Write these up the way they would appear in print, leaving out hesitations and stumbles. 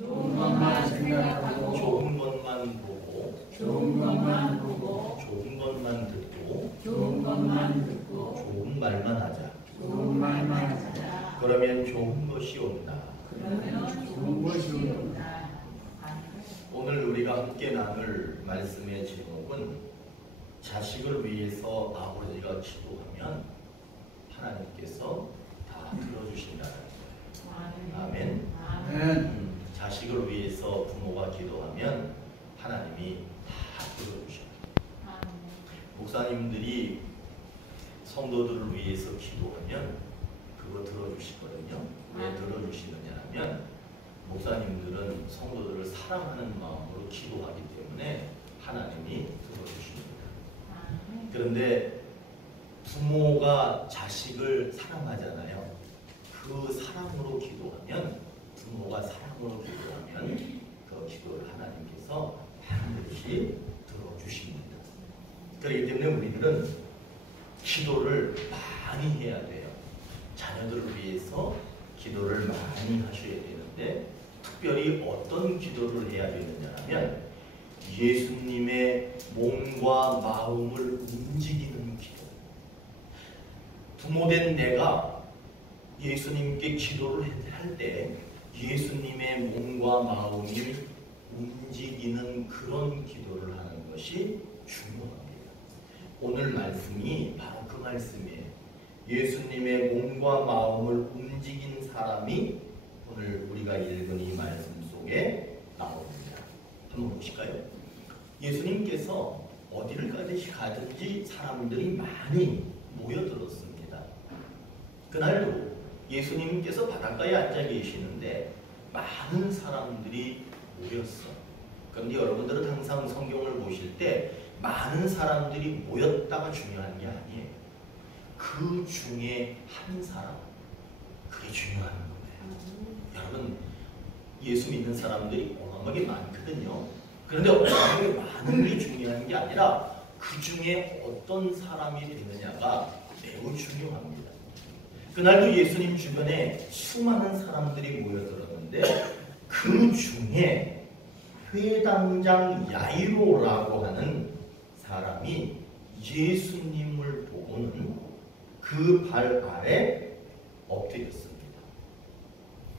좋은 것만 생각하고 좋은 것만 보고 좋은 것만 보고 좋은 것만 듣고 좋은 것만 듣고 좋은 말만 하자. 좋은 말만 하자. 그러면 좋은 것이 온다. 그러면 좋은 것이 온다. 오늘 우리가 함께 나눌 말씀의 제목은 자식을 위해서 아버지가 기도하면 하나님께서 다 들어주신다는 거예요. 아멘. 자식을 위해서 부모가 기도하면 하나님이 다 들어주셔요. 목사님들이 성도들을 위해서 기도하면 그거 들어주시거든요. 왜 들어주시느냐 하면 목사님들은 성도들을 사랑하는 마음으로 기도하기 때문에 하나님이 들어주십니다. 그런데 부모가 자식을 사랑하잖아요. 그 사랑으로 기도하면 부모가 사랑으로 기도하면 그 기도를 하나님께서 반드시 들어주십니다. 그렇기 때문에 우리들은 기도를 많이 해야 돼요. 자녀들을 위해서 기도를 많이 하셔야 되는데 특별히 어떤 기도를 해야 되느냐 하면 예수님의 몸과 마음을 움직이는 기도. 부모된 내가 예수님께 기도를 할 때 예수님의 몸과 마음이 움직이는 그런 기도를 하는 것이 중요합니다. 오늘 말씀이 바로 그 말씀이에요. 예수님의 몸과 마음을 움직인 사람이 오늘 우리가 읽은 이 말씀 속에 나옵니다. 한번 보실까요? 예수님께서 어디를 가든지 사람들이 많이 모여들었습니다. 그날도 예수님께서 바닷가에 앉아 계시는데 많은 사람들이 모였어요. 그런데 여러분들은 항상 성경을 보실 때 많은 사람들이 모였다가 중요한 게 아니에요. 그 중에 한 사람, 그게 중요한 거예요. 여러분, 예수 믿는 사람들이 어마어마하게 많거든요. 그런데 어마어마하게 많은 게 중요한 게 아니라 그 중에 어떤 사람이 되느냐가 매우 중요합니다. 그날도 예수님 주변에 수많은 사람들이 모여들었는데 그 중에 회당장 야이로라고 하는 사람이 예수님을 보고는 그 발 아래 엎드렸습니다.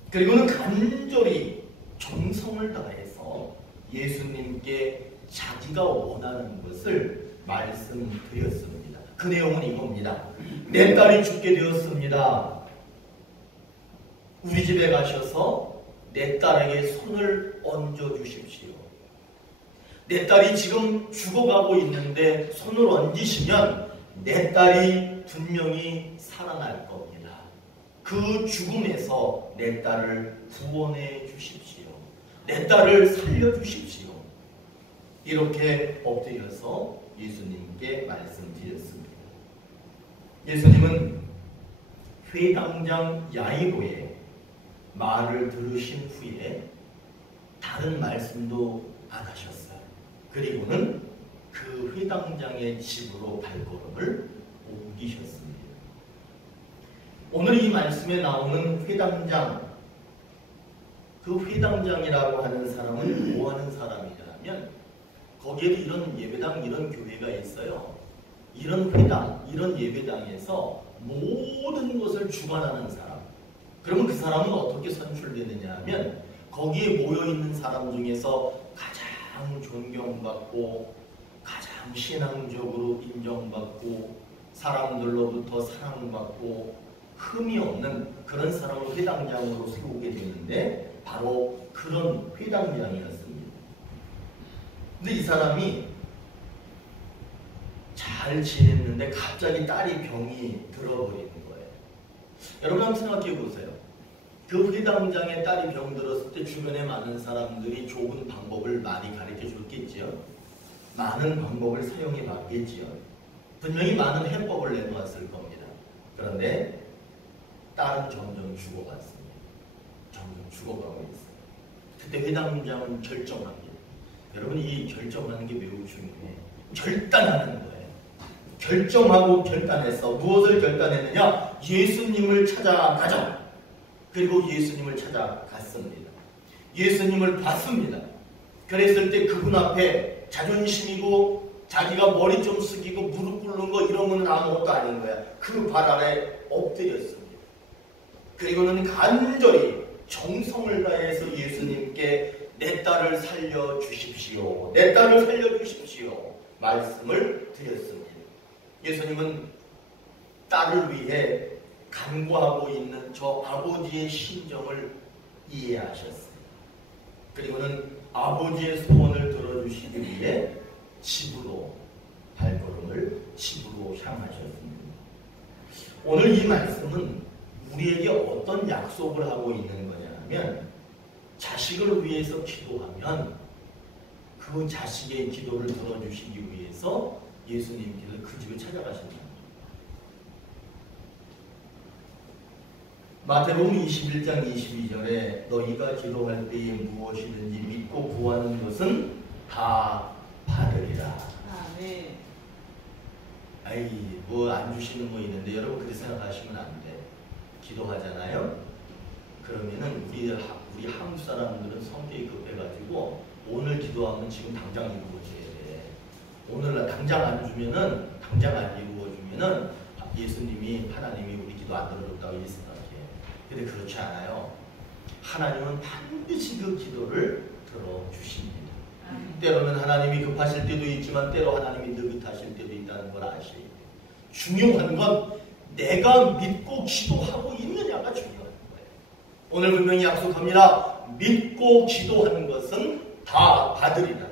그리고는 간절히 정성을 다해서 예수님께 자기가 원하는 것을 말씀드렸습니다. 그 내용은 이겁니다. 내 딸이 죽게 되었습니다. 우리 집에 가셔서 내 딸에게 손을 얹어 주십시오. 내 딸이 지금 죽어가고 있는데 손을 얹으시면 내 딸이 분명히 살아날 겁니다. 그 죽음에서 내 딸을 구원해 주십시오. 내 딸을 살려 주십시오. 이렇게 엎드려서 예수님께 말씀드렸습니다. 예수님은 회당장 야이로의 말을 들으신 후에 다른 말씀도 안 하셨어요. 그리고는 그 회당장의 집으로 발걸음을 옮기셨습니다. 오늘 이 말씀에 나오는 회당장, 그 회당장이라고 하는 사람은 뭐 하는 사람이냐면 거기에도 이런 예배당, 이런 교회가 있어요. 이런 회당, 이런 예배당에서 모든 것을 주관하는 사람. 그러면 그 사람은 어떻게 선출되느냐 하면 거기에 모여있는 사람 중에서 가장 존경받고 가장 신앙적으로 인정받고 사람들로부터 사랑받고 흠이 없는 그런 사람을 회당장으로 세우게 되는데 바로 그런 회당장이었습니다. 근데 이 사람이 잘 지냈는데 갑자기 딸이 병이 들어버리는 거예요. 여러분 한번 생각해 보세요. 그 회당장의 딸이 병들었을 때 주변에 많은 사람들이 좋은 방법을 많이 가르쳐 줬겠지요. 많은 방법을 사용해 봤겠지요. 분명히 많은 해법을 내놓았을 겁니다. 그런데 딸은 점점 죽어갔습니다. 점점 죽어가고 있어요. 그때 회당장은 결정합니다. 여러분 이 결정하는 게 매우 중요해요. 결단하는 거예요. 결정하고 결단해서 무엇을 결단했느냐? 예수님을 찾아가자. 그리고 예수님을 찾아갔습니다. 예수님을 봤습니다. 그랬을 때 그분 앞에 자존심이고 자기가 머리 좀 숙이고 무릎 꿇는 거 이런 건 아무것도 아닌 거야. 그 발 아래 엎드렸습니다. 그리고는 간절히 정성을 다해서 예수님께 내 딸을 살려주십시오. 내 딸을 살려주십시오. 말씀을 드렸습니다. 예수님은 딸을 위해 간구하고 있는 저 아버지의 심정을 이해하셨어요. 그리고는 아버지의 소원을 들어주시기 위해 집으로 발걸음을 집으로 향하셨습니다. 오늘 이 말씀은 우리에게 어떤 약속을 하고 있는 거냐 하면 자식을 위해서 기도하면 그 자식의 기도를 들어주시기 위해서 예수님께서 그 집에 찾아가신다. 마태복음 21장 22절에 너희가 기도할 때에 무엇이든지 믿고 구하는 것은 다 받으리라. 네. 아이 뭐 안 주시는 거 있는데 여러분 그렇게 생각하시면 안 돼. 기도하잖아요. 그러면은 우리 한국 사람들은 성격이 급해가지고 오늘 기도하면 지금 당장 이루어져야 돼. 오늘 당장 안 주면은 당장 안 이루어주면은 예수님이 하나님이 우리 기도 안 들어줬다고 이 생각해. 근데 그렇지 않아요. 하나님은 반드시 그 기도를 들어주십니다. 때로는 하나님이 급하실 때도 있지만 때로 하나님이 느긋하실 때도 있다는 걸 아셔야 돼요. 중요한 건 내가 믿고 기도하고 있느냐가 중요한 거예요. 오늘 분명히 약속합니다. 믿고 기도하는 것은 다 받으리라.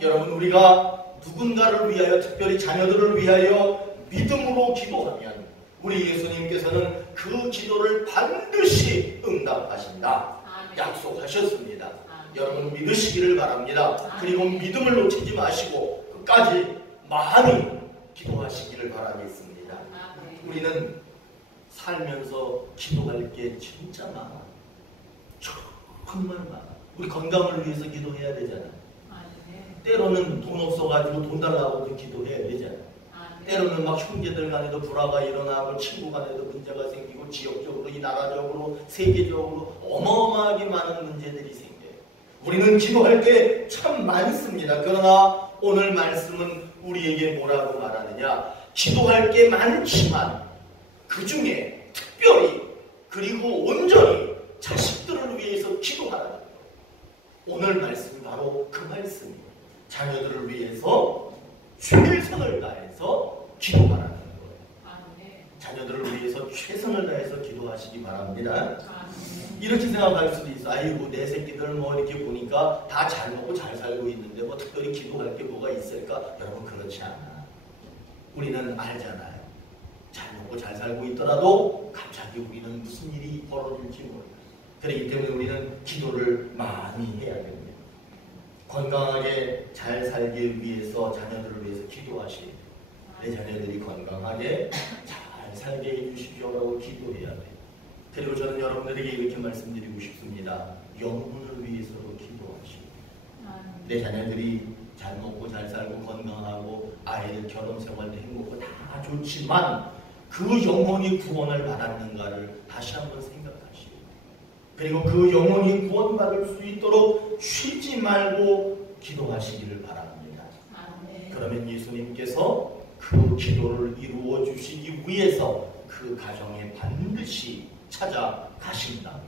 여러분 우리가 누군가를 위하여 특별히 자녀들을 위하여 믿음으로 기도하면 우리 예수님께서는 그 기도를 반드시 응답하신다. 약속하셨습니다. 여러분 믿으시기를 바랍니다. 그리고 믿음을 놓치지 마시고 끝까지 많이 기도하시기를 바라겠습니다. 우리는 살면서 기도할 게 진짜 많아. 정말 많아. 우리 건강을 위해서 기도해야 되잖아. 때로는 돈 없어가지고 돈 달라고도 기도해야 되잖아. 때로는 막 형제들 간에도 불화가 일어나고 친구 간에도 문제가 생기고 지역적으로 이 나라적으로 세계적으로 어마어마하게 많은 문제들이 생겨요. 우리는 기도할 게 참 많습니다. 그러나 오늘 말씀은 우리에게 뭐라고 말하느냐. 기도할 게 많지만 그 중에 특별히 그리고 온전히 자식들을 위해서 기도하라는 거예요. 오늘 말씀이 바로 그 말씀입니다. 자녀들을 위해서 최선을 다해서 기도하라는 거예요. 자녀들을 위해서 최선을 다해서 기도하시기 바랍니다. 이렇게 생각할 수도 있어. 아이고 내 새끼들 뭐 이렇게 보니까 다 잘 먹고 잘 살고 있는데 뭐 특별히 기도할 게 뭐가 있을까? 여러분 그렇지 않아. 우리는 알잖아요. 잘 먹고 잘 살고 있더라도 갑자기 우리는 무슨 일이 벌어질지 몰라요. 그렇기 때문에 우리는 기도를 많이 해야 됩니다. 건강하게 잘 살기 위해서 자녀들을 위해서 기도하시고 내 자녀들이 건강하게 잘 살게 해주십시오라고 기도해야 돼요. 그리고 저는 여러분들에게 이렇게 말씀드리고 싶습니다. 영혼을 위해서도 기도하시고 내 자녀들이 잘 먹고 잘 살고 건강하고 아이들 결혼 생활도 행복하고 다 좋지만 그 영혼이 구원을 받았는가를 다시 한번 생각하시고 그리고 그 영혼이 구원받을 수 있도록 쉬지 말고 기도하시기를 바랍니다. 그러면 예수님께서 그 기도를 이루어 주시기 위해서 그 가정에 반드시 찾아가신다고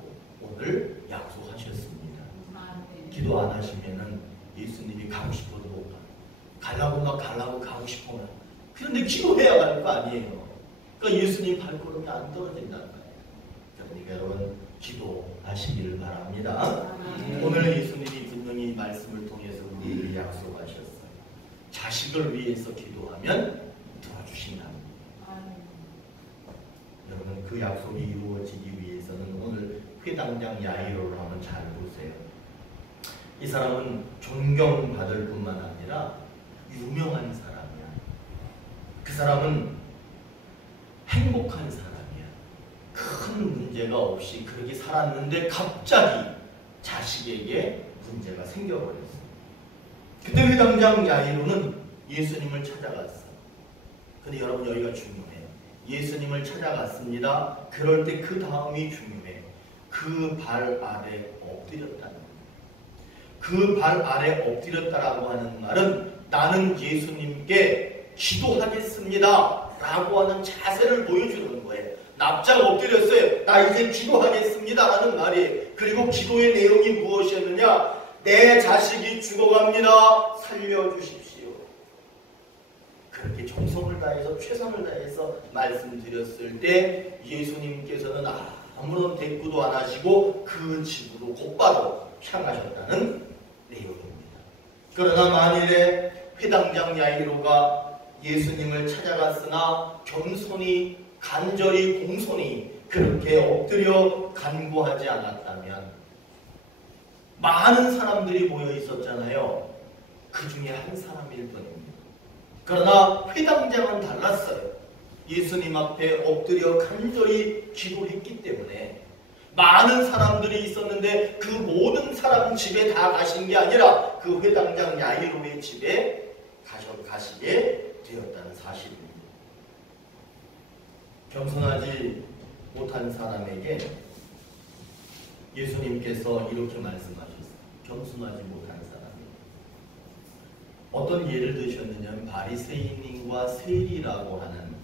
오늘 약속하셨습니다. 기도 안 하시면은 예수님이 가고 싶어도 못 가. 가려고 가고 싶어만. 그런데 기도해야 갈 거 아니에요. 그러니까 예수님 발걸음이 안 떨어진다는 거예요. 그러니까 여러분 기도하시기를 바랍니다. 오늘 예수님이 분명히 말씀을 통해서 우리에게 약속하셨어요. 자식을 위해서 기도하면 도와주신답니다. 여러분 그 약속이 이루어지기 위해서는 오늘 회당장 야이로를 한번 잘 보세요. 이 사람은 존경받을 뿐만 아니라 유명한 사람이야. 그 사람은 행복한 사람이야. 큰 문제가 없이 그렇게 살았는데 갑자기 자식에게 문제가 생겨버렸어. 그때 회당장 야이로는 예수님을 찾아갔어. 근데 여러분 여기가 중요해요. 예수님을 찾아갔습니다. 그럴 때 그 다음이 중요해요. 그 발 아래 엎드렸다는 거예요. 그 발 아래 엎드렸다라고 하는 말은 나는 예수님께 기도하겠습니다 라고 하는 자세를 보여주는 거예요. 납작 엎드렸어요. 나 이제 기도하겠습니다 하는 말이에요. 그리고 기도의 내용이 무엇이었느냐? 내 자식이 죽어갑니다. 살려주십시오. 그렇게 정성을 다해서 최선을 다해서 말씀드렸을 때 예수님께서는 아무런 대꾸도 안 하시고 그 집으로 곧바로 향하셨다는 내용입니다. 그러나 만일에 회당장 야이로가 예수님을 찾아갔으나 겸손히 간절히 공손히 그렇게 엎드려 간구하지 않았다면 많은 사람들이 모여 있었잖아요. 그 중에 한 사람일 뿐입니다. 그러나 회당장은 달랐어요. 예수님 앞에 엎드려 간절히 기도했기 때문에 많은 사람들이 있었는데 그 모든 사람 집에 다 가신 게 아니라 그 회당장 야이로의 집에 가시게 되었다는 사실입니다. 겸손하지 못한 사람에게 예수님께서 이렇게 말씀하셨어요. 겸손하지 못한 사람에게. 어떤 예를 드셨느냐면 바리새인과 세리라고 하는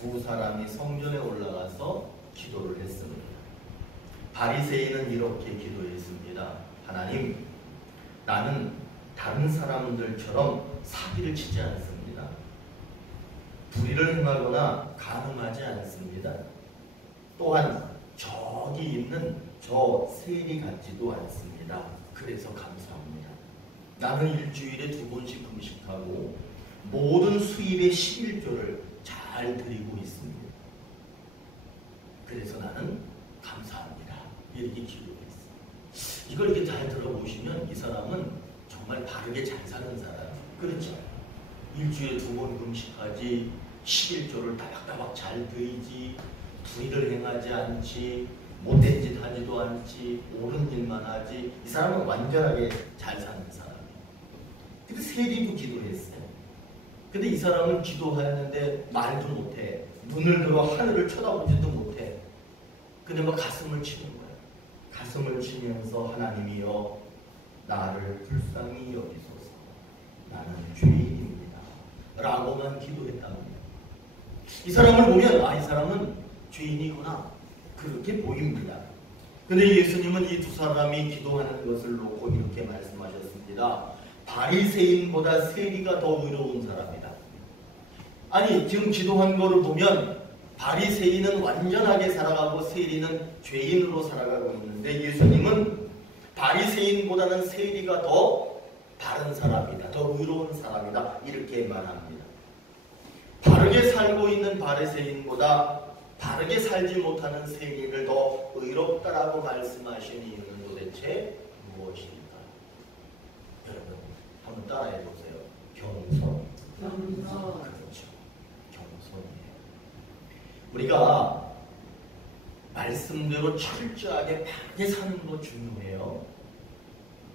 두 사람이 성전에 올라가서 기도를 했습니다. 바리새인은 이렇게 기도했습니다. 하나님, 나는 다른 사람들처럼 사기를 치지 않습니다. 불의를 행하거나 간음하지 않습니다. 또한 저기 있는 저 세리 같지도 않습니다. 그래서 감사합니다. 나는 일주일에 2번씩 금식하고 모든 수입의 11조를 잘 드리고 있습니다. 그래서 나는 감사합니다. 이렇게 기도했어요. 이걸 이렇게 잘 들어보시면 이 사람은 정말 바르게 잘 사는 사람. 그렇죠? 일주일에 2번 금식하지, 11조를 따박따박 잘 드리지, 불의를 행하지 않지, 못된 짓 하지도 않지, 옳은 일만 하지. 이 사람은 완전하게 잘 사는 사람이에요. 근데 세리도 기도했어요. 근데 이 사람은 기도하였는데 말도 못해. 눈을 들어 하늘을 쳐다보지도 못해. 근데 막 가슴을 치는 거예요. 가슴을 치면서 하나님이여 나를 불쌍히 여기소서. 나는 죄인입니다. 라고만 기도했답니다. 이 사람을 보면 이 사람은 죄인이구나. 그렇게 보입니다. 근데 예수님은 이 두 사람이 기도하는 것을 놓고 이렇게 말씀하셨습니다. 바리새인보다 세리가 더 의로운 사람이다. 아니 지금 기도한 거를 보면 바리새인은 완전하게 살아가고 세리는 죄인으로 살아가고 있는데 예수님은 바리새인보다는 세리가 더 바른 사람이다. 더 의로운 사람이다. 이렇게 말합니다. 바르게 살고 있는 바리새인보다 바르게 살지 못하는 세리를 더 의롭다라고 말씀하신 이유는 도대체 무엇일까? 여러분 한번 따라해 보세요. 겸손. 그렇죠. 겸손이에요. 우리가 말씀대로 철저하게 바르게 사는 거 중요해요.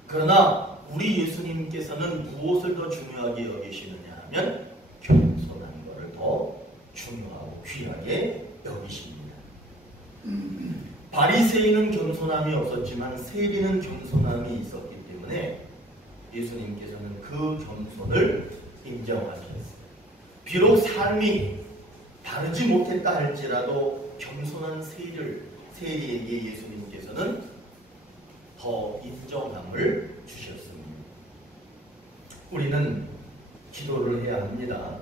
그러나 우리 예수님께서는 무엇을 더 중요하게 여기시느냐 하면 겸손한 것을 더 중요하고 귀하게 여기십니다. 바리새인은 겸손함이 없었지만 세리는 겸손함이 있었기 때문에 예수님께서는 그 겸손을 인정하셨어요. 비록 삶이 바르지 못했다 할지라도 겸손한 세리에게 예수님께서는 더 인정함을 주셨습니다. 우리는 기도를 해야 합니다.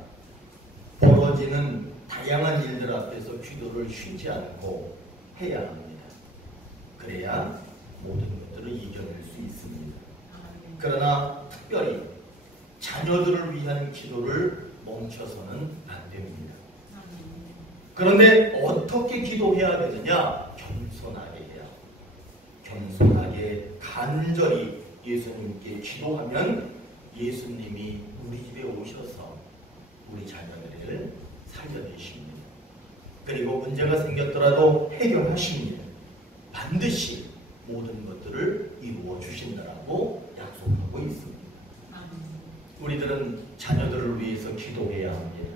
벌어지는 다양한 일들 앞에서 기도를 쉬지 않고 해야 합니다. 그래야 모든 것들을 이겨낼 수 있습니다. 그러나 특별히 자녀들을 위한 기도를 멈춰서는 안 됩니다. 그런데 어떻게 기도해야 되느냐? 겸손하게 해야. 겸손하게 간절히 예수님께 기도하면 예수님이 우리 집에 오셔서 우리 자녀들을 살려내십니다. 그리고 문제가 생겼더라도 해결하십니다. 반드시 모든 것들을 이루어 주신다라고 약속하고 있습니다. 우리들은 자녀들을 위해서 기도해야 합니다.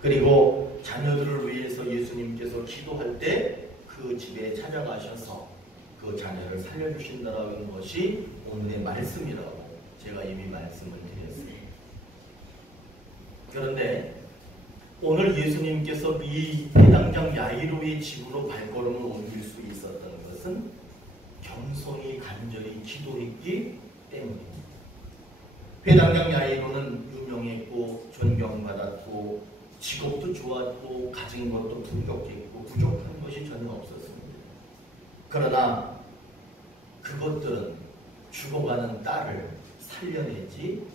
그리고 자녀들을 위해서 예수님께서 기도할 때 그 집에 찾아가셔서 그 자녀를 살려주신다라는 것이 오늘의 말씀이라고 제가 이미 말씀을 드렸습니다. 그런데 오늘 예수님께서 이 회당장 야이로의 집으로 발걸음을 옮길 수 있었던 것은 겸손히 간절히 기도했기 때문입니다. 회당장 야이로는 유명했고 존경받았고 직업도 좋았고 가진 것도 풍족했고 부족한 것이 전혀 없었습니다. 그러나 그것들은 죽어가는 딸을 살려내지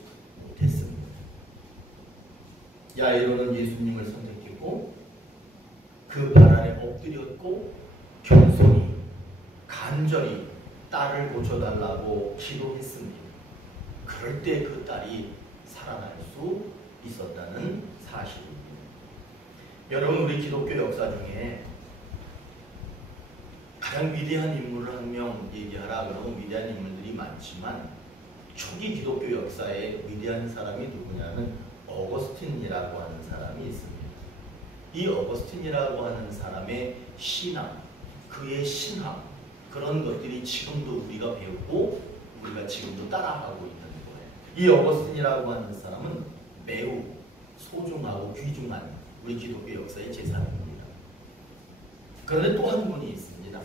못했습니다. 야이로는 예수님을 선택했고 그 발 아래 엎드렸고 겸손히 간절히 딸을 고쳐달라고 기도했습니다. 그럴 때 그 딸이 살아날 수 있었다는 사실입니다. 여러분, 우리 기독교 역사 중에 가장 위대한 인물을 한 명 얘기하라 그러면 위대한 인물들이 많지만 초기 기독교 역사에 위대한 사람이 누구냐면 어거스틴이라고 하는 사람이 있습니다. 이 어거스틴이라고 하는 사람의 신앙, 그의 신학, 그런 것들이 지금도 우리가 배우고 우리가 지금도 따라가고 있는 거예요. 이 어거스틴이라고 하는 사람은 매우 소중하고 귀중한 우리 기독교 역사의 재산입니다. 그런데 또 한 분이 있습니다.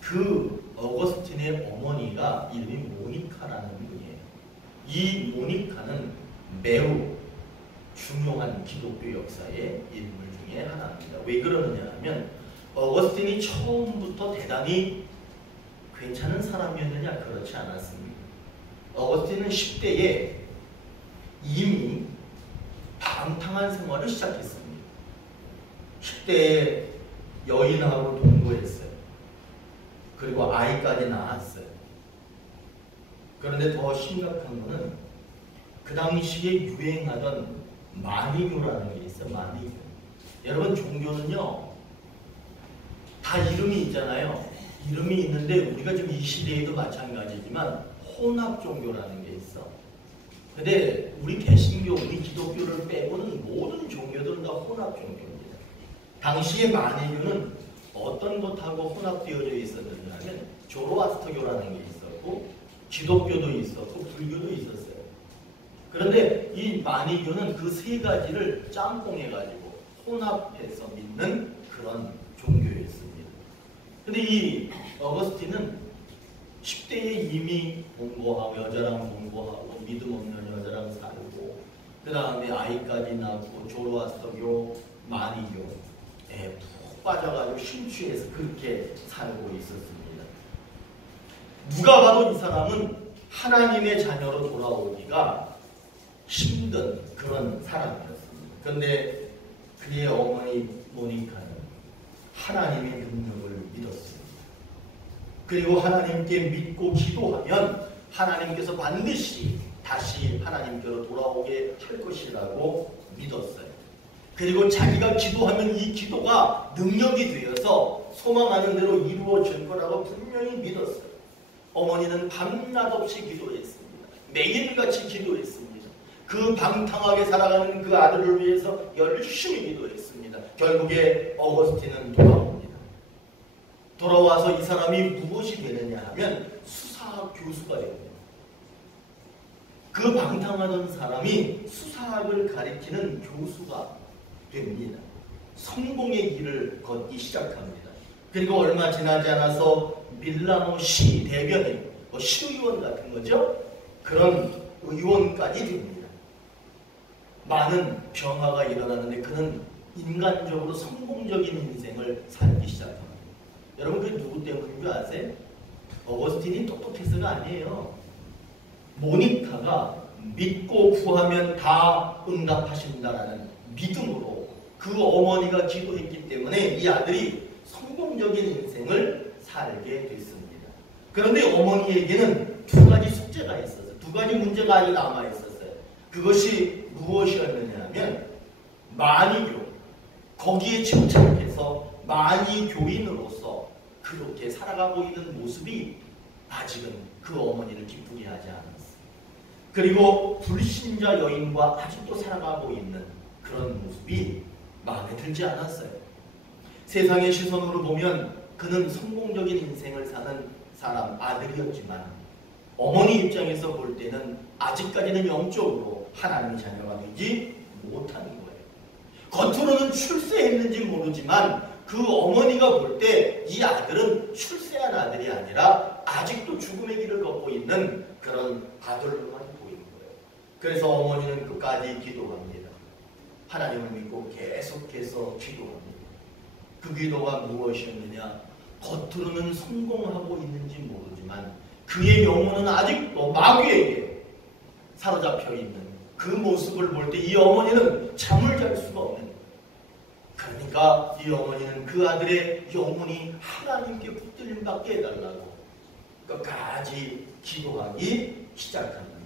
그 어거스틴의 어머니가 이름이 모니카라는 분이에요. 이 모니카는 매우 중요한 기독교 역사의 인물 중에 하나입니다. 왜 그러느냐 하면 어거스틴이 처음부터 대단히 괜찮은 사람이었느냐? 그렇지 않았습니다. 어거스틴은 10대에 이미 방탕한 생활을 시작했습니다. 10대에 여인하고 동거했어요. 그리고 아이까지 낳았어요. 그런데 더 심각한 것은 그 당시에 유행하던 마니교라는 게 있어요. 마니교. 여러분, 종교는요 다 이름이 있잖아요. 이름이 있는데 우리가 지금 이 시대에도 마찬가지지만 혼합 종교라는 게 있어. 근데 우리 개신교, 우리 기독교를 빼고는 모든 종교들은 다 혼합 종교입니다. 당시의 마니교는 어떤 것하고 혼합되어져 있었느냐 하면 조로아스터교라는 게 있었고 기독교도 있었고 불교도 있었어요. 그런데 이 마니교는 그 세 가지를 짬뽕해가지고 혼합해서 믿는 그런 종교였습니다. 근데 이 어거스틴은 10대에 이미 공부하고 여자랑 공부하고 믿음 없는 여자랑 살고 그 다음에 아이까지 낳고 조로아스터교, 마니교에 푹 빠져가지고 심취해서 그렇게 살고 있었습니다. 누가 봐도 이 사람은 하나님의 자녀로 돌아오기가 힘든 그런 사람이었습니다. 그런데 그의 어머니 모니카는 하나님의 능력을 믿었습니다. 그리고 하나님께 믿고 기도하면 하나님께서 반드시 다시 하나님께로 돌아오게 할 것이라고 믿었어요. 그리고 자기가 기도하면 이 기도가 능력이 되어서 소망하는 대로 이루어질 거라고 분명히 믿었어요. 어머니는 밤낮 없이 기도했습니다. 매일같이 기도했습니다. 그 방탕하게 살아가는 그 아들을 위해서 열심히 기도했습니다. 결국에 어거스틴은 돌아옵니다. 돌아와서 이 사람이 무엇이 되느냐 하면 수사학 교수가 됩니다. 그 방탕하던 사람이 수사학을 가리키는 교수가 됩니다. 성공의 길을 걷기 시작합니다. 그리고 얼마 지나지 않아서 밀라노 시 대변인, 시의원 같은 거죠. 그런 의원까지 됩니다. 많은 변화가 일어나는데 그는 인간적으로 성공적인 인생을 살기 시작합니다. 여러분, 그게 누구 때문인 줄 아세요? 어거스틴이 똑똑해서가 아니에요. 모니카가 믿고 구하면 다 응답하신다라는 믿음으로 그 어머니가 기도했기 때문에 이 아들이 성공적인 인생을 살게 됐습니다. 그런데 어머니에게는 두 가지 숙제가 있었어요. 두 가지 문제가 아직 남아 있었어요. 그것이 무엇이었느냐 하면 마니교, 거기에 집착해서 마니교인으로서 그렇게 살아가고 있는 모습이 아직은 그 어머니를 기쁘게 하지 않았어요. 그리고 불신자 여인과 아직도 살아가고 있는 그런 모습이 마음에 들지 않았어요. 세상의 시선으로 보면 그는 성공적인 인생을 사는 사람, 아들이었지만 어머니 입장에서 볼 때는 아직까지는 영적으로 하나님의 자녀가 되지 못하는 거예요. 겉으로는 출세했는지 모르지만 그 어머니가 볼 때 이 아들은 출세한 아들이 아니라 아직도 죽음의 길을 걷고 있는 그런 아들로만 보이는 거예요. 그래서 어머니는 끝까지 기도합니다. 하나님을 믿고 계속해서 기도합니다. 그 기도가 무엇이었느냐? 겉으로는 성공하고 있는지 모르지만 그의 영혼은 아직도 마귀에게 사로잡혀 있는 그 모습을 볼 때 이 어머니는 잠을 잘 수가 없는, 그러니까 이 어머니는 그 아들의 영혼이 하나님께 붙들림 받게 해달라고 끝까지 기도하기 시작합니다.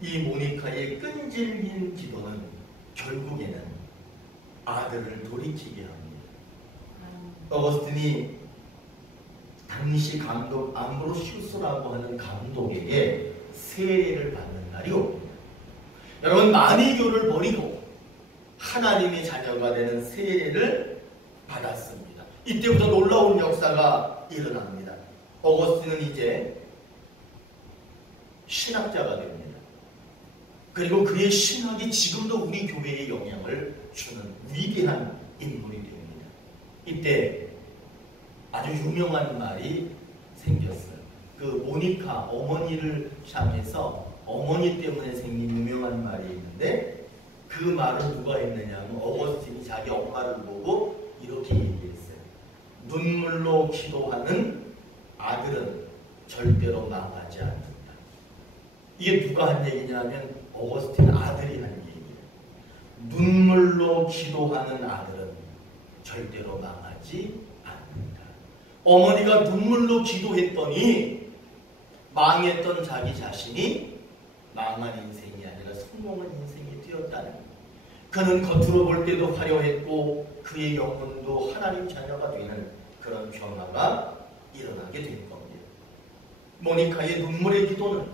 이 모니카의 끈질긴 기도는 결국에는 아들을 돌이키게 합니다. 어거스틴이 당시 감독 암브로시우스라고 하는 감독에게 세례를 받는 날이 옵니다. 여러분, 만이교를 버리고 하나님의 자녀가 되는 세례를 받았습니다. 이때부터 놀라운 역사가 일어납니다. 어거스틴은 이제 신학자가 됩니다. 그리고 그의 신학이 지금도 우리 교회에 영향을 주는 위대한 인물이 됩니다. 이때 아주 유명한 말이 생겼어요. 그 모니카 어머니를 향해서 어머니 때문에 생긴 유명한 말이 있는데, 그 말을 누가 했느냐면 어거스틴이 자기 엄마를 보고 이렇게 얘기했어요. 눈물로 기도하는 아들은 절대로 망하지 않는다. 이게 누가 한 얘기냐면 어거스틴 아들이 한 얘기예요. 눈물로 기도하는 아들은 절대로 망하지 않는다. 어머니가 눈물로 기도했더니 망했던 자기 자신이 망한 인생이 아니라 성공한 인생이 되었다는 거예요. 그는 겉으로 볼 때도 화려했고 그의 영혼도 하나님 자녀가 되는 그런 변화가 일어나게 된 겁니다. 모니카의 눈물의 기도는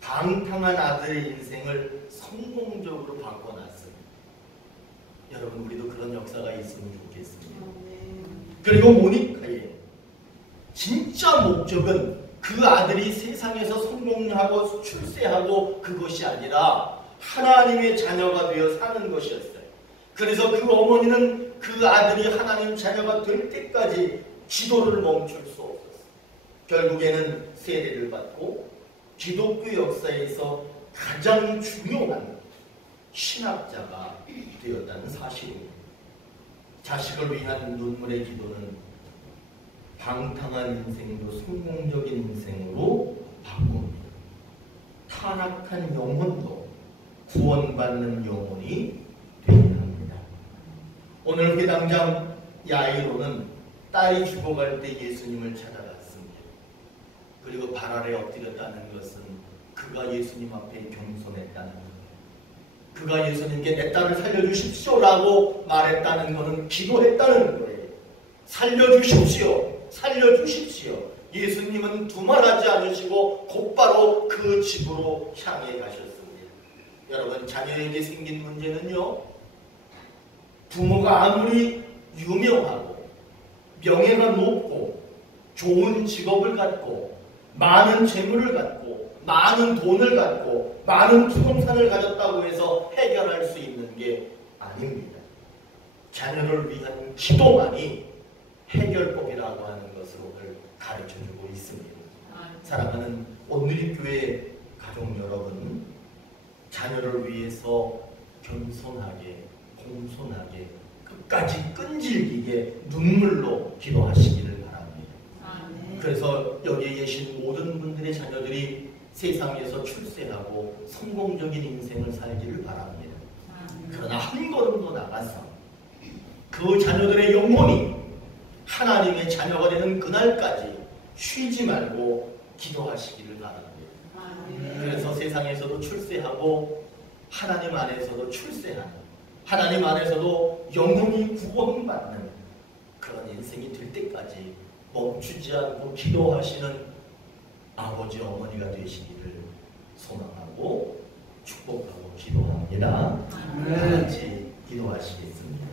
방탕한 아들의 인생을 성공적으로 바꿔놨습니다. 여러분, 우리도 그런 역사가 있으면 좋겠습니다. 그리고 모니카의 진짜 목적은 그 아들이 세상에서 성공하고 출세하고 그것이 아니라 하나님의 자녀가 되어 사는 것이었어요. 그래서 그 어머니는 그 아들이 하나님 자녀가 될 때까지 기도를 멈출 수 없었어요. 결국에는 세례를 받고 기독교 역사에서 가장 중요한 신학자가 되었다는 사실입니다. 자식을 위한 눈물의 기도는 방탕한 인생도 성공적인 인생으로 바꿉니다. 타락한 영혼도 구원받는 영혼이 되게 합니다. 오늘 회당장 야이로는 딸이 죽어갈 때 예수님을 찾아갔습니다. 그리고 발 아래 엎드렸다는 것은 그가 예수님 앞에 겸손했다는 거예요. 그가 예수님께 내 딸을 살려주십시오라고 말했다는 것은 기도했다는 거예요. 살려주십시오. 살려주십시오. 예수님은 두말하지 않으시고 곧바로 그 집으로 향해 가셨습니다. 여러분, 자녀에게 생긴 문제는요, 부모가 아무리 유명하고 명예가 높고 좋은 직업을 갖고 많은 재물을 갖고 많은 돈을 갖고 많은 부동산을 가졌다고 해서 해결할 수 있는 게 아닙니다. 자녀를 위한 기도만이 해결법이라고 하는 것을 오늘 가르쳐주고 있습니다. 사랑하는 온누리교회 가족 여러분, 자녀를 위해서 겸손하게, 공손하게, 끝까지 끈질기게 눈물로 기도하시기를 바랍니다. 그래서 여기에 계신 모든 분들의 자녀들이 세상에서 출세하고 성공적인 인생을 살기를 바랍니다. 그러나 한 걸음 더 나가서 그 자녀들의 영혼이 하나님의 자녀가 되는 그날까지 쉬지 말고 기도하시기를 바랍니다. 그래서 세상에서도 출세하고 하나님 안에서도 출세하는, 하나님 안에서도 영혼이 구원받는 그런 인생이 될 때까지 멈추지 않고 기도하시는 아버지 어머니가 되시기를 소망하고 축복하고 기도합니다. 같이 기도하시겠습니다.